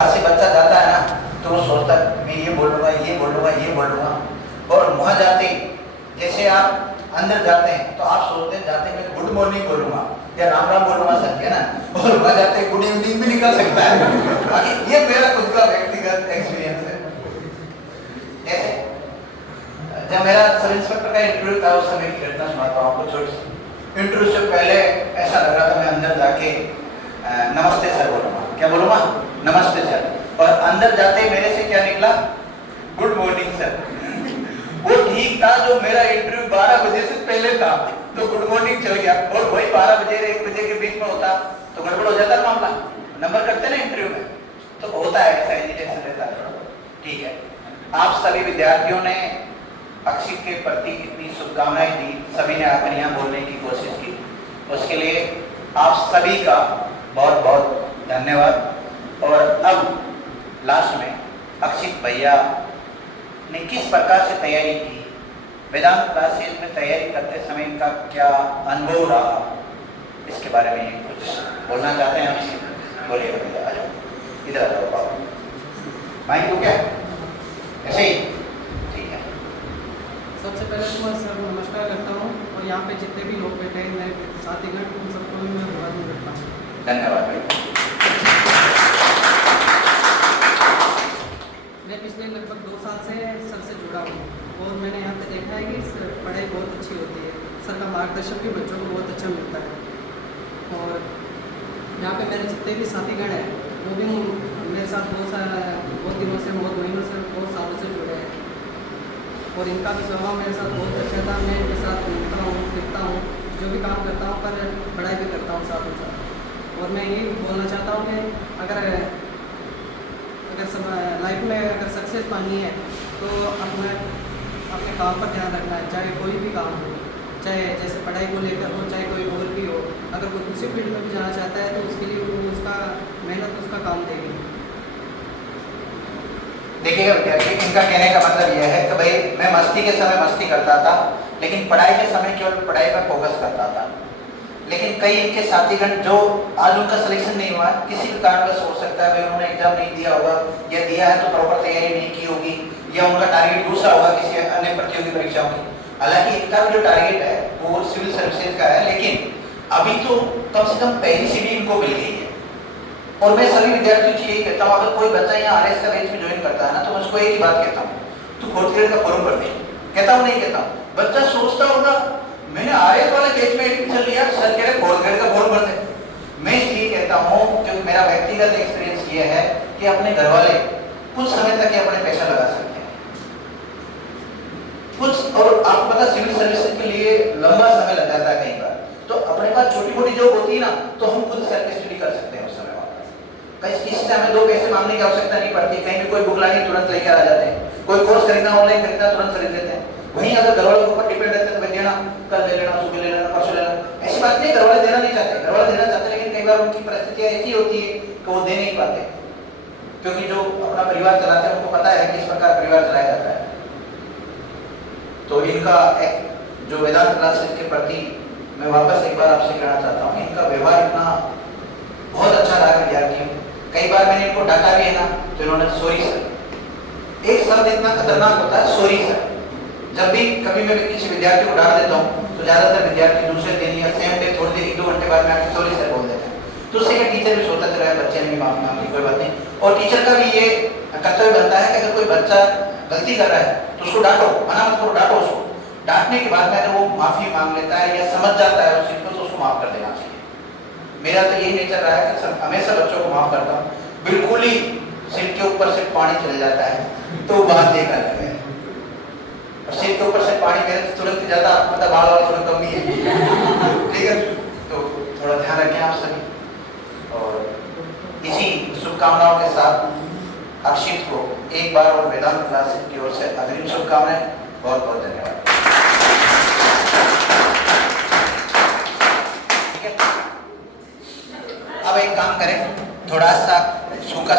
से बच्चा जाता है ना तो वो सोचता है मैं ये बोलूँगा ये बोलूँगा ये बोलूँगा, और वहाँ जाते जैसे आप अंदर जाते हैं तो आप सोचते हैं जाते मैं गुड मॉर्निंग बोलूँगा या राम राम बोलूँगा सर के ना, और वहाँ जाते गुड इवनिंग भी निकल सकता है। बाकी ये मेरा खुद का व्यक्तिगत एक्सपीरियंस है। जैसे जब मेरा सब इंस्पेक्टर का इंटरव्यू था उस समय की घटना सुनाता हूँ आपको छोटी सी। इंटरव्यू से पहले ऐसा लग रहा था मैं अंदर जाके नमस्ते सर बोलूँगा, क्या बोलूँगा नमस्ते सर, और अंदर जाते मेरे से क्या निकला गुड मॉर्निंग सर। वो ठीक था जो मेरा इंटरव्यू 12 बजे से पहले था तो गुड मॉर्निंग चल गया, और वही 12 बजे 1 बजे के बीच में होता तो गड़बड़ हो जाता मामला। नंबर करते ना इंटरव्यू में तो होता है ऐसा एजिटेशन रहता है। ठीक है, आप सभी विद्यार्थियों ने अक्षित के प्रति इतनी शुभकामनाएं दी, सभी ने आकर यहाँ बोलने की कोशिश की, उसके लिए आप सभी का बहुत बहुत धन्यवाद। और अब लास्ट में अक्षित भैया ने किस प्रकार से तैयारी की, वेदांत क्लासेज में तैयारी करते समय इनका क्या अनुभव रहा, इसके बारे में कुछ बोलना चाहते हैं हमसे। बोलिएगा भैया, आ जाओ इधर आ जाओ बाबू, माइक दो क्या ऐसे ही ठीक है। सबसे पहले तो मैं सर नमस्कार करता हूँ, और यहाँ पे जितने भी लोग बैठे हैं मेरे साथीगण उन सबको भी मैं अभिवादन करता हूँ। धन्यवाद भाई। मैं पिछले लगभग 2 साल से सर से जुड़ा हूँ, और मैंने यहाँ पे देखा है कि सर पढ़ाई बहुत अच्छी होती है, सर का मार्गदर्शन भी बच्चों को बहुत अच्छा मिलता है। और यहाँ पे मेरे जितने भी साथीगण हैं वो भी मेरे साथ बहुत दिनों से, बहुत महीनों से, बहुत सालों से जुड़े हैं, और इनका भी स्वभाव मेरे साथ बहुत अच्छा था। मैं इनके साथ घूमता हूँ, फिरता हूँ, जो भी काम करता हूँ, पर पढ़ाई भी करता हूँ साथ ही साथ। और मैं यही बोलना चाहता हूँ कि अगर सब लाइफ में अगर सक्सेस पानी है तो अपने काम पर ध्यान रखना है, चाहे कोई भी काम हो, चाहे जैसे पढ़ाई को लेकर हो, चाहे कोई और भी हो। अगर कोई दूसरी फील्ड में भी जाना चाहता है तो उसके लिए वो उसका मेहनत उसका काम देगी। देखिएगा विद्यार्थी, इनका कहने का मतलब यह है कि भाई मैं मस्ती के समय मस्ती करता था, लेकिन पढ़ाई के समय केवल पढ़ाई पर फोकस करता था। लेकिन कई इनके साथीगण जो आज उनका सिलेक्शन नहीं हुआ, किसी भी कारणवश हो सकता है भाई उन्होंने एग्जाम नहीं दिया होगा, या दिया है तो प्रॉपर तैयारी नहीं की होगी, या उनका टारगेट दूसरा होगा किसी अन्य प्रतियोगी परीक्षाओं की। हालांकि इनका जो टारगेट है वो सिविल सर्विसेज का है, लेकिन अभी तो कम से कम पहली सीढ़ी इनको मिल गई है। और मैं सभी विद्यार्थियों से यही कहता हूँ, अगर कोई बच्चा यहाँ RS का बैच में ज्वाइन करता है ना तो मैं उसको एक ही बात कहता हूँ, तू 4th ग्रेड का फॉर्म भर दे। कहता हूँ नहीं कहता हूँ, बच्चा सोचता होगा मैंने RS वाले बैच में एडमिशन लिया, सर कह रहे 4th ग्रेड का फॉर्म भर दे। मैं इसलिए कहता हूँ क्योंकि मेरा व्यक्तिगत एक्सपीरियंस ये है कि अपने घर वाले कुछ समय तक ही अपने पैसा लगा सकते हैं कुछ, और आपको पता सिविल सर्विसेज के लिए लंबा समय लग जाता है कई बार, तो अपने पास छोटी मोटी जॉब होती है ना तो हम खुद सेल्फ स्टडी कर सकते हैं उस समय वापस। किसी से हमें 2 पैसे मांगने की आवश्यकता नहीं पड़ती, कहीं भी कोई बुक लानी तुरंत लेकर आ जाते हैं, कोई कोर्स खरीदना ऑनलाइन खरीदना तुरंत खरीद लेते हैं। वहीं अगर घर वालों के ऊपर डिपेंड रहते हैं तो देना कल ले लेना, सुबह ले लेना, परसों ले लेना, ऐसी बात नहीं। घर वाले देना नहीं चाहते, घर वाले देना चाहते, लेकिन कई बार उनकी परिस्थितियां ऐसी होती है कि वो दे नहीं पाते, क्योंकि जो अपना परिवार चलाते हैं उनको पता है किस प्रकार परिवार चलाया जाता है। तो इनका जो वेदांत क्लासेस के प्रति मैं वापस एक बार आपसे कहना चाहता हूँ, इनका व्यवहार इतना बहुत अच्छा रहा विद्यार्थियों। कई बार मैंने इनको डांटा भी है ना तो इन्होंने सॉरी सर, एक शब्द इतना खतरनाक होता है सॉरी सर। जब भी कभी मैं किसी विद्यार्थी को डांट देता हूँ तो ज्यादातर विद्यार्थी दूसरे दिन या सेम डे थोड़ी देर 1-2 घंटे बाद में आके सॉरी सर बोल देते हैं, तो उससे क्या टीचर भी सोचता चला है बच्चे ने भी माफी मांगी, कोई बात नहीं। और टीचर का भी ये कर्तव्य बनता है कि अगर कोई बच्चा गलती कर रहा है तो उसको डांटो, मना मत करो, डांटो उसको। डांटने के बाद में अगर वो माफी मांग लेता है या समझ जाता है उस चीज को तो उसको माफ कर देना चाहिए। मेरा तो यही नेचर रहा है कि हमेशा बच्चों को माफ करता हूँ, बिल्कुल ही सिर के ऊपर से पानी चल जाता है तो बात देखा लगे, और सिर के ऊपर से पानी मेरे तो तुरंत ही जाता, मतलब बाल वाल थोड़ा कम ही है, ठीक है। तो थोड़ा ध्यान रखें आप सभी, और इसी शुभकामनाओं के साथ अक्षित को एक बार और वेदांत क्लासेस की ओर से अग्रिम शुभकामनाएं। बहुत बहुत धन्यवाद। ठीक है, अब एक काम करें, थोड़ा सा सूखा